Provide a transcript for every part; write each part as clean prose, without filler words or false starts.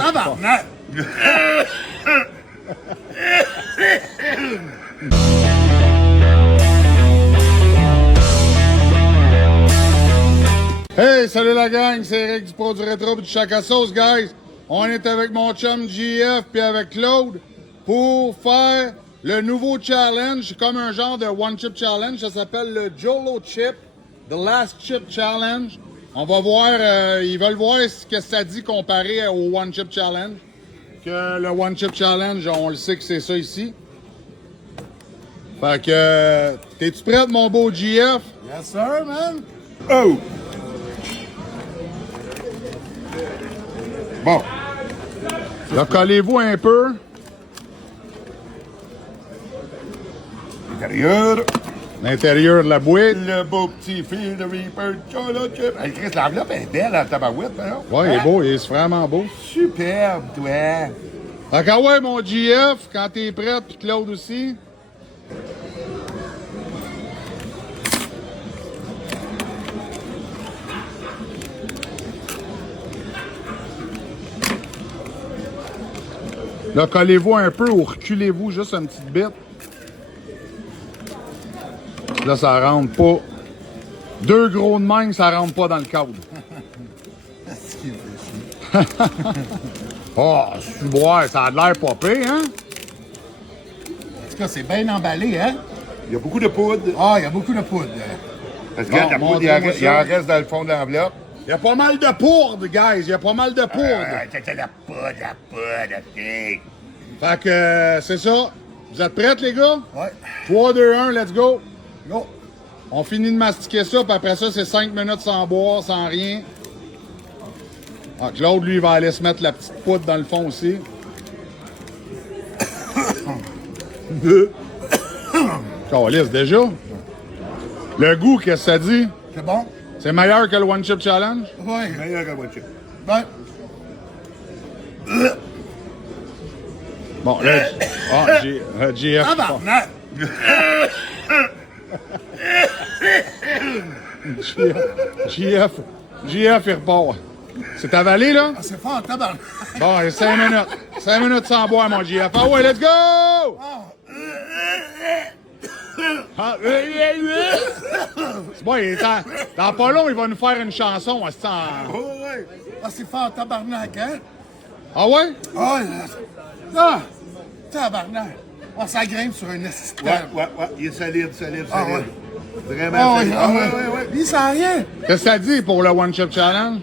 Tabarnak! Hey, salut la gang, c'est Eric du Pro du Rétro du Chac à Sauce, guys. On est avec mon chum JF puis avec Claude pour faire le nouveau challenge, comme un genre de One Chip Challenge. Ça s'appelle le Jolo Chip, The Last Chip Challenge. On va voir, ils veulent voir ce que ça dit comparé au One Chip Challenge. Que le One Chip Challenge, on le sait que c'est ça ici. Fait que, t'es-tu prête, mon beau JF? Yes, sir, man! Oh! Bon. Là, collez-vous un peu. Intérieur, L'intérieur de la boîte. le beau petit fil de Reaper Jolo Chip. Hey, Chris, l'enveloppe est belle, la tabarouette, hein? Ouais, il est beau, il est vraiment beau. Superbe, toi! Fait que ouais, mon JF, quand t'es prête, puis Claude aussi. Là, collez-vous un peu ou reculez-vous juste une petite bite. Là, ça rentre pas. Deux gros de même, ça rentre pas dans le cadre. Qu'est-ce qu'il fait, ça? Oh, c'est boire, ça a l'air pas pire, hein? En tout cas, c'est bien emballé, hein? Il y a beaucoup de poudre. Ah, il y a beaucoup de poudre. Parce que Bon, la poudre, montrez-moi il en ça. reste dans le fond de l'enveloppe. Il y a pas mal de poudre, guys. Il y a pas mal de poudre. C'est la poudre, ok. Fait que c'est ça. Vous êtes prêts, les gars? Ouais. 3, 2, 1, let's go. Go! On finit de mastiquer ça, puis après ça, c'est 5 minutes sans boire, sans rien. Ah, Claude, lui, il va aller se mettre la petite poudre dans le fond aussi. Calisse, déjà. Le goût, qu'est-ce que ça dit? C'est bon? C'est meilleur que le One Chip Challenge? Ouais. Meilleur que One Chip. Ben, Bon, là, GF. tabarnak! GF, il repart. C'est avalé, là? Ah, c'est fort, tabarnak! Bon, il y a 5 minutes. 5 minutes sans boire, mon GF. Ah ouais, let's go! Ah, c'est bon, il est dans pas long, il va nous faire une chanson. ouais. Ah, c'est fort, tabarnak, hein? Ah ouais? Ah, tabarnak! Ah, ça grimpe sur un assistant. Ouais. Il est solide. Ah, ouais. Vraiment Ah, ouais, solide. ah, ouais. Il sent rien. Qu'est-ce que ça dit pour le One Chip Challenge?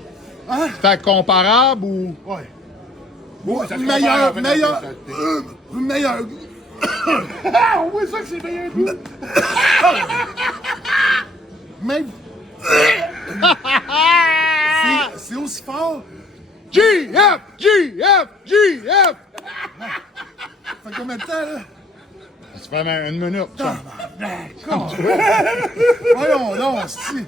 Hein? C'est comparable ou... Ouais. Ouais, ça se Meilleur, compare en fait, meilleur. ça. Meilleur. Ah, on voit ça que c'est meilleur. Même. C'est aussi fort. GF! Ça fait combien de temps, là? Ça fait même une minute. ça. Voyons donc, hostie.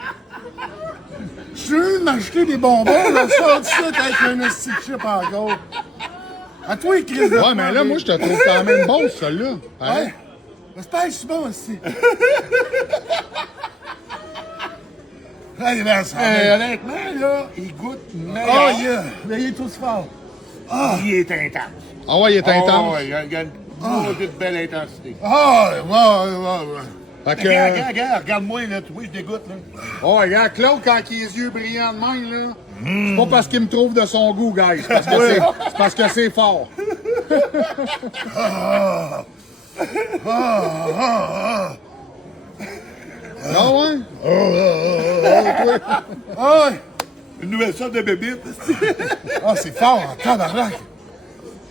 Je suis venu de m'acheter des bonbons, là, ça, de suite avec un hostie de chip encore. À toi, Chris. Ouais, mais là, moi, je te trouve quand même bon, celui-là. Hein? Ouais. J'espère que je suis bon aussi. Allez, ben, ça. Honnêtement, là, il goûte meilleur. Oh, yeah. Mais il est tout fort. Il est intense. Ah ouais, il est intense. Ouais, il y a une maudite belle intensité. Ah, ouais. Fait que... Regarde-moi, là, tu vois, je dégoûte, là. Oh, regarde, Claude, quand il a les yeux brillants de même, là, c'est pas parce qu'il me trouve de son goût, guys. C'est parce que c'est parce que c'est fort. Ah ouais? Ah, ouais. Une nouvelle sorte de bébite. Ah, c'est fort, en tabarnak.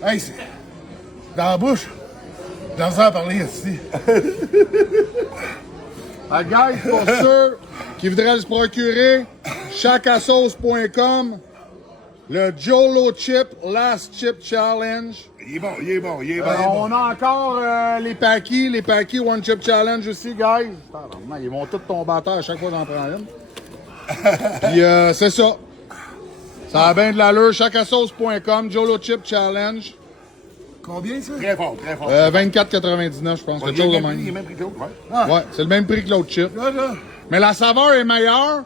Hey, c'est. Dans la bouche. J'ai envie d'en parler ici. Ah, guys, pour ceux qui voudraient se procurer, chacasauce.com, le Jolo Chip Last Chip Challenge. Il est bon. On a encore les Paki One Chip Challenge aussi, guys. Ils vont tous tomber à terre à chaque fois que j'en prends une. Puis c'est ça. Ça a bien de l'allure. Chacasauce.com, Jolo Chip Challenge. Combien, ça? Très fort. 24,99, je pense. Quelque chose de Il est même. même pris que l'autre, ouais. Ouais, c'est le même prix que l'autre chip. Là. Mais la saveur est meilleure.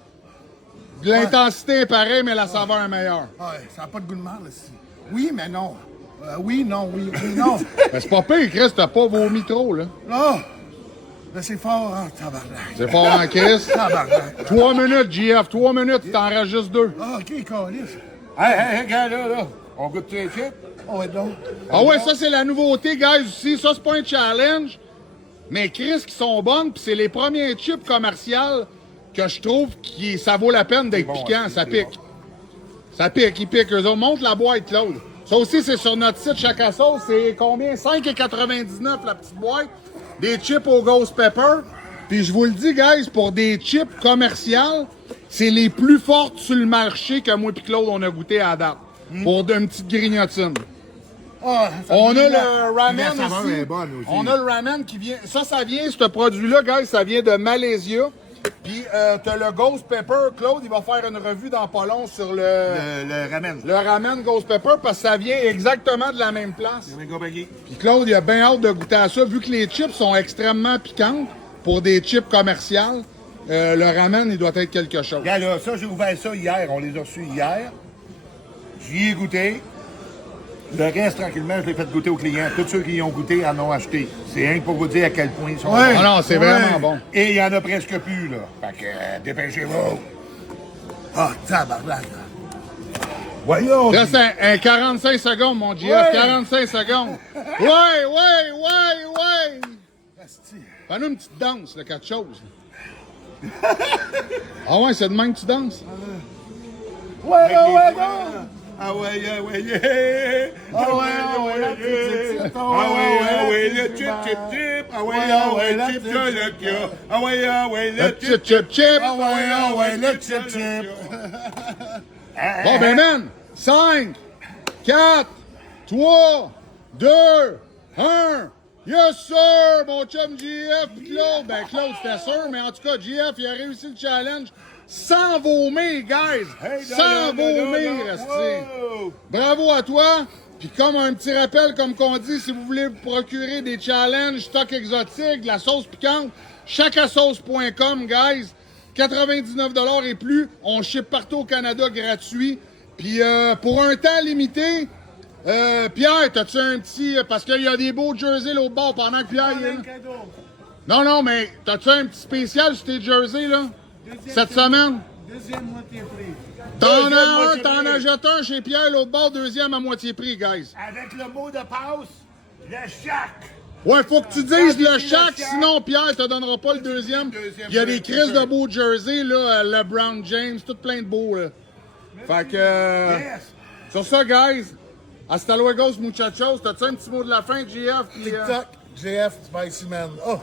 L'intensité est pareille, mais la saveur est meilleure. Ah, ouais, ça n'a pas de goût de mal, ici. Oui, mais non. Oui, non, oui, non. Ben, c'est pas pire, Chris, t'as pas vomi trop, là. Là, là c'est fort en tabarnak. C'est fort en Chris. Tabarnak. 3 minutes, JF, 3 minutes, il t'en reste juste 2. Ah, OK, calice. Hey, gars, là. On goûte les chips? Oh, ouais, donc. Ah ouais, ça c'est la nouveauté, guys, aussi. Ça, c'est pas un challenge. Mais Chris, qui sont bonnes, puis c'est les premiers chips commerciaux que je trouve qui ça vaut la peine d'être piquant. hein, Ça c'est pique. Ça pique, il pique. Eux autres, montre la boîte, Claude. Ça aussi, c'est sur notre site Chaque à Sauce. C'est combien? 5,99 la petite boîte. Des chips au ghost pepper. Puis je vous le dis, guys, pour des chips commerciales, c'est les plus fortes sur le marché que moi et Claude, on a goûté à date. Pour une petite grignotine. Ah, On a la- le ramen la saveur ici. est bonne aussi. On a le ramen qui vient. Ça vient, ce produit-là, guys, ça vient de Malaysia. Puis, t'as le Ghost Pepper. Claude, il va faire une revue dans pas long sur Le ramen. le ramen Ghost Pepper parce que ça vient exactement de la même place. Puis Puis, Claude, il a bien hâte de goûter à ça. Vu que les chips sont extrêmement piquantes pour des chips commerciales, le ramen, il doit être quelque chose. Regarde, là, ça, j'ai ouvert ça hier. On les a reçus hier. J'y ai goûté. Le reste, tranquillement, je l'ai fait goûter aux clients. Tous ceux qui y ont goûté en ont acheté. C'est rien que pour vous dire à quel point ils sont Ouais. bons. Ah non, c'est Ouais. vraiment bon. Et il y en a presque plus, là. Fait que, dépêchez-vous. Ah, tabarnak. Voyons. Reste un 45 secondes, mon GF. Ouais. 45 secondes. Ouais. Asti. Fais-nous une petite danse, là, quelque chose. Ah ouais, c'est de même que tu danses? Ouais, Ah ouais. Ah ouais, yeah. Ah ouais, la petite chip. Ah ouais, le chip. Ah ouais, la chip, petite là, chip. qu'il y a. Ah ouais, Le le chip. chip. Ah ouais, le chip. Bon, ben, man, 5, 4, 3, 2, 1. Yes, sir, mon chum GF. Puis Claude, ben, Claude, c'était sûr, mais en tout cas, GF, il a réussi le challenge sans vomir, guys. Sans vomir, esti. Wow. Bravo à toi. Puis comme un petit rappel, comme qu'on dit, si vous voulez vous procurer des challenges, stock exotique, de la sauce piquante, chaquasauce.com, guys. 99$ et plus. On ship partout au Canada gratuit. Puis pour un temps limité, Pierre, t'as-tu un petit... Parce qu'il y a des beaux jerseys l'autre bord pendant que Pierre... il est là. Non, mais t'as-tu un petit spécial sur tes jerseys, là? Cette semaine? Deuxième moitié prix. T'en Deuxième as un, moitié t'en prix. achètes un chez Pierre, l'autre bord, deuxième à moitié prix, guys. Avec le mot de passe, le chac. Ouais, faut que tu dises le le chac, chac. sinon Pierre te donnera pas le deuxième. Il y a des crises de beaux jerseys, là, LeBron James, tout plein de beaux, là. Fait que... Yes. Sur ça, guys, hasta luego, muchachos. T'as-tu un petit mot de la fin, GF? puis, TikTok, GF, Spicy Man. Oh!